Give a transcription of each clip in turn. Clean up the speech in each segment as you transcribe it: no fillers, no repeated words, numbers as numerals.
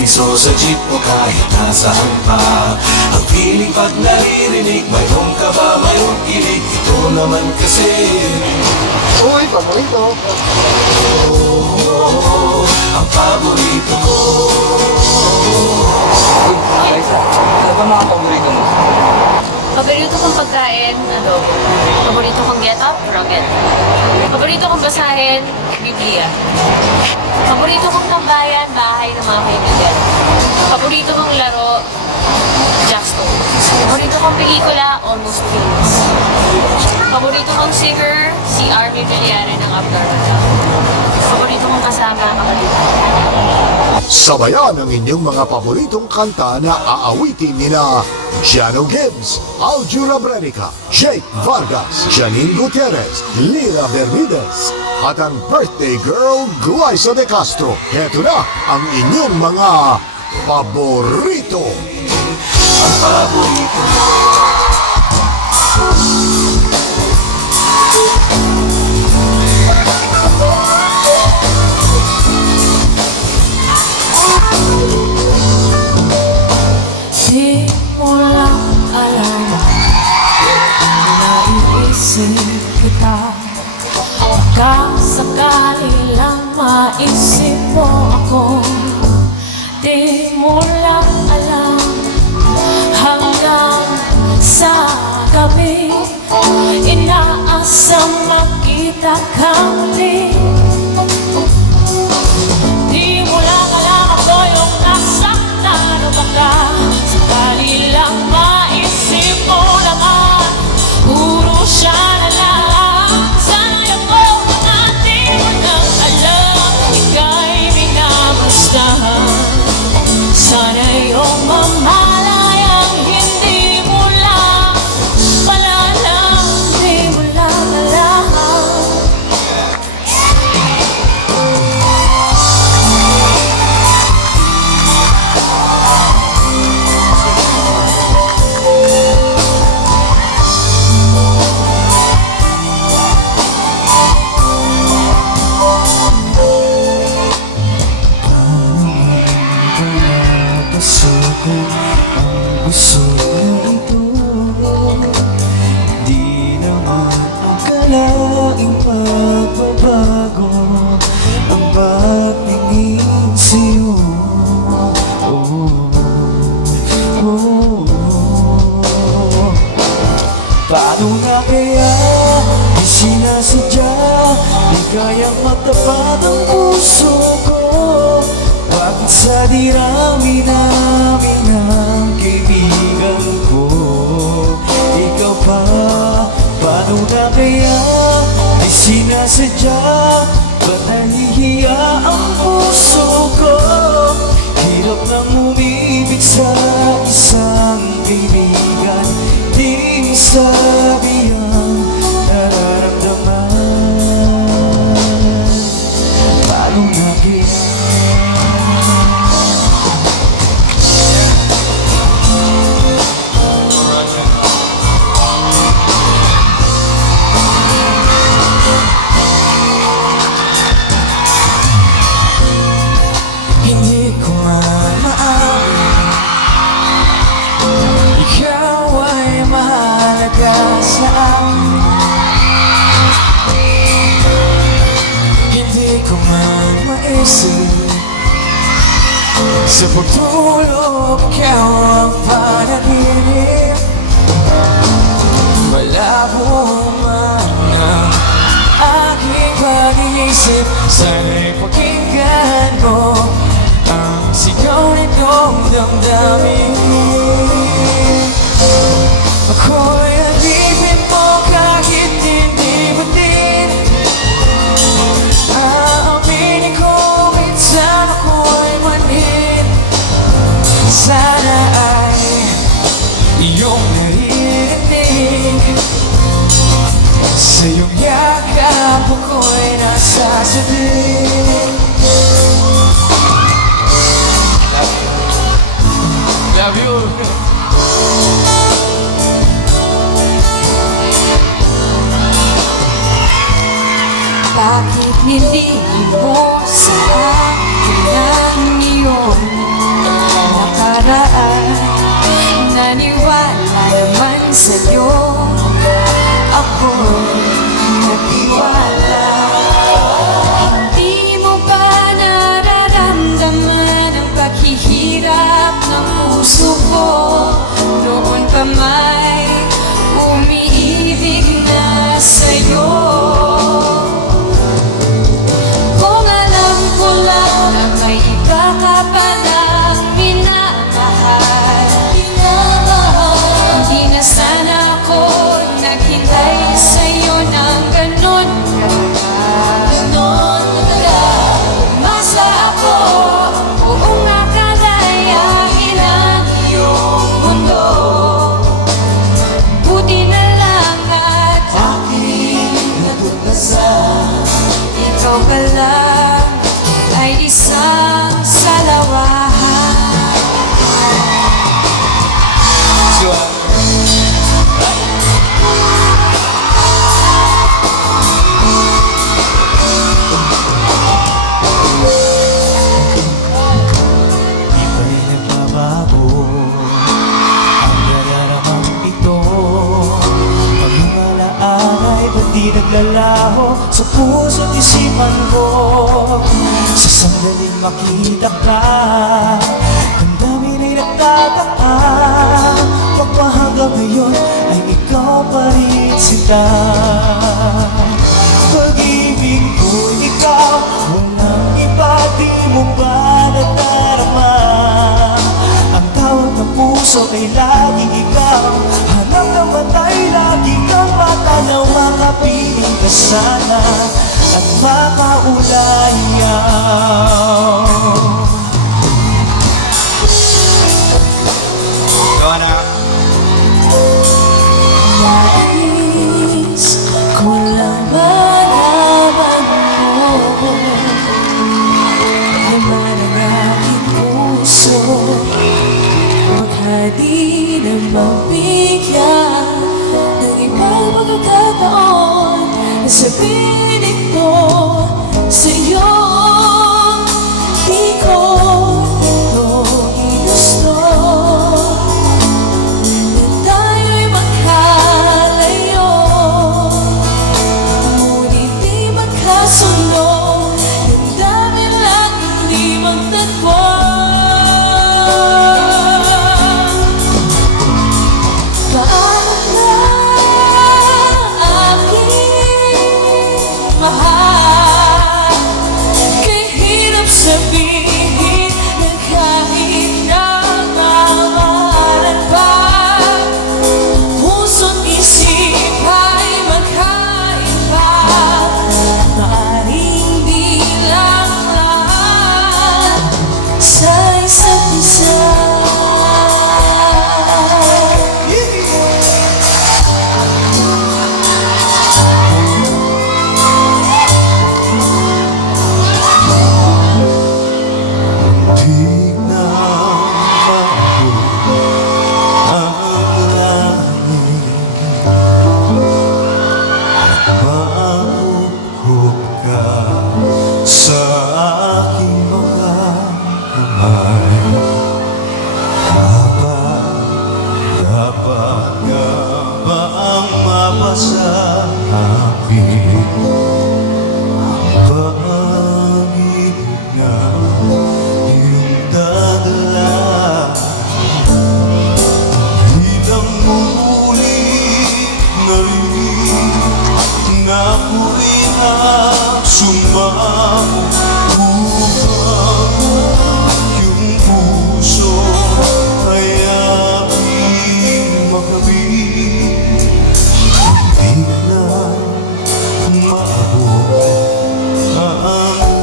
opiso sa jeep o kahit nasaan pa. Ang feeling pag naririnig, mayroong kaba, mayroong kilig. Ito naman kasi Uy, paborito. ang paborito ko. Ano ba mga paborito mo? Paborito kong pagkain, adobo. Paborito kong get up, rocket. Paborito kong basahin, Biblia. Paborito kong tambayan, bahay ng mga kaibigan. Paborito kong laro, Jackstone. Paborito kong pelikula, Almost Famous. Paborito kong singer, si Army Villare ng Abnormal. Paborito kong kasama, kapatid. Sabayan ang inyong mga paboritong kanta na aawitin nila Jano Gibbs, Aljura Brenica, Jake Vargas, Janine Gutierrez, Lira Bermudez, at ang birthday girl Glyza De Castro. Heto na ang inyong mga paborito. Ang paborito ko. Di mo lang alam, naiisip kita. Baka sakali lang maisip mo ako. Di mo lang alam, hanggang sa gabi inaasam makita ka muli. Di mo lang alam ako yung nasaktan o baka sakali lang maisip mo naman puro siya na lang. Sayang ko na di mo nang alam, ika'y minamastahan. Sana iyong mamalayang hindi mo lang pala alam, di mo lang alam. Gusto na ito, di naman akalaing pagbabago ang pagtingin sa'yo. Paano nga kaya di sinasadya, di kayang magtapat ang puso ko? Bakit sa dirami namin ang kaibigan ko? Ikaw pa, paano na kaya di sinasadya? Ba't nahihiya ang puso ko? Hirap nang umibig sa isang kaibigan, di masabi ang nararamdaman. Paano na kaya? Hindi ko maaari, ikaw ay mahalaga sa akin. Hindi ko man maisip, sa pagtulog ikaw ang panaginip. Malabo man ang aking pag-iisip, sana'y pakinggan mo ang sigaw nitong damdamin. Ako'y alipin mo kahit hindi batid. Aaminin ko minsan ako'y manhid. Sana ay iyong naririnig, sa iyong yakap ako'y nasasabi. Love you. Bakit hindi mo sa akin ang iyong di naglalaho sa puso't isipan mo. Sa sandaling makita ka, damdamin ay nagtataka. Pagpahanggang ngayon ay ikaw pa rin sinta. Pag-ibig ko ikaw, walang iba, di mo ba nadarama? Ang tawag ng puso ay laging ikaw, hanap ng matay, lagi kang matanaw. Makapiling ka sana at makaulayaw. Gawa na. Nais ko lang malaman mo naman ang aking puso. Baka di na mabigyan ng ibang pagkakataon na sabihin ito sa'yo. Di ko ito ginusto na tayo'y magkalayo, ngunit di magkasundo. Ang dami lang hindi magtagpo. Paano na aking mahal? Kay hirap sabihin na kahit na mamahalan pa, puso't isip ay magkaiba. Maaaring bilang lahat sa isa't isa. Di na maabot ang langit, mauupo ka sa aking mga kamay. Dapat nga ba ang mapasabi? Bakit nga yung dala? Bilang mulit narinig na ako'y sumabubag. Yung puso ay aking makabit. Hindi na maabot ang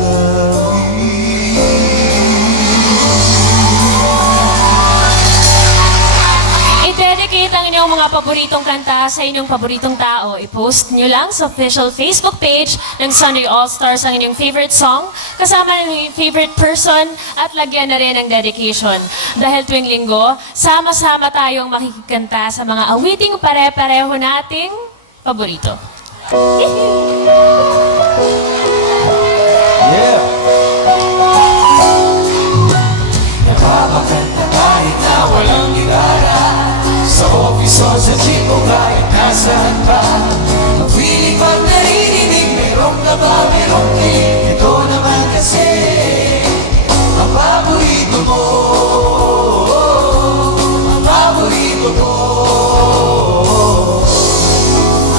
langit. I-dedicate ang inyong mga paboritong kanta sa inyong paboritong tao. I-post nyo lang sa official Facebook page ng Sunday All-Stars ang inyong favorite song, kasama ng inyong favorite person, at lagyan na rin ang dedication. Dahil tuwing linggo, sama-sama tayong makikikanta sa mga awiting pare-pareho nating paborito. Yeah! Napapakanta kahit na walang gitara, sa office o sa jeep o kahit nasaan pa. Ang feeling pag naririnig, meron ka ba, merong kilig. Ito naman kasi ang paborito mo, ang paborito mo,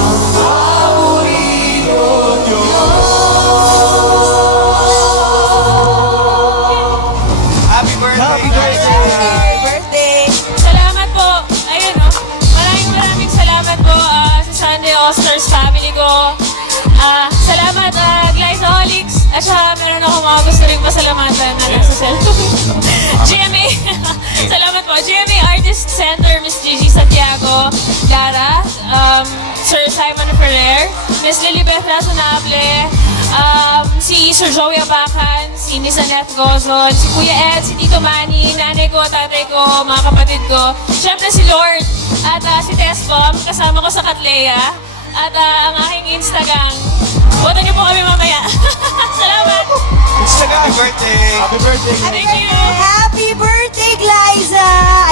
ang paborito nyo. Happy birthday! Happy birthday! Salamat po. Ayun, no? Maraming salamat po sa Sunday All-Stars family ko. Salamat, Glycolics. At saka meron ako mga gusto rin pasalamatan na nasa cellphone. GMA. Salamat po. GMA Artist Center, Miss Gigi Santiago, Lara, Sir Simon Ferrer, Miss Lilibeth Razonable, si Sir Joey Abacan, si Miss Annette Gozon, si Kuya Ed, si Tito Manny, nanay ko, tatay ko, mga kapatid ko, syempre si Lord, at si Tess Bomb, kasama ko sa Katleya, at ang aking Instagram. Boto niyo po kami mamaya. Salamat! Happy birthday! Happy birthday! Thank you! Happy birthday, Glyza!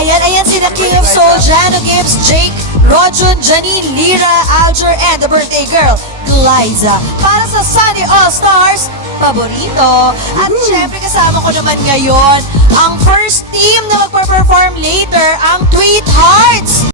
Ayan sila King of Soul, Jano Gibbs, Jake, Rojun, Janine, Lira, Alger, and the birthday girl, Glyza. Para sa Sunday All-Stars, paborito. At syempre kasama ko naman ngayon ang first team na magpa-perform later, ang Tweet Hearts.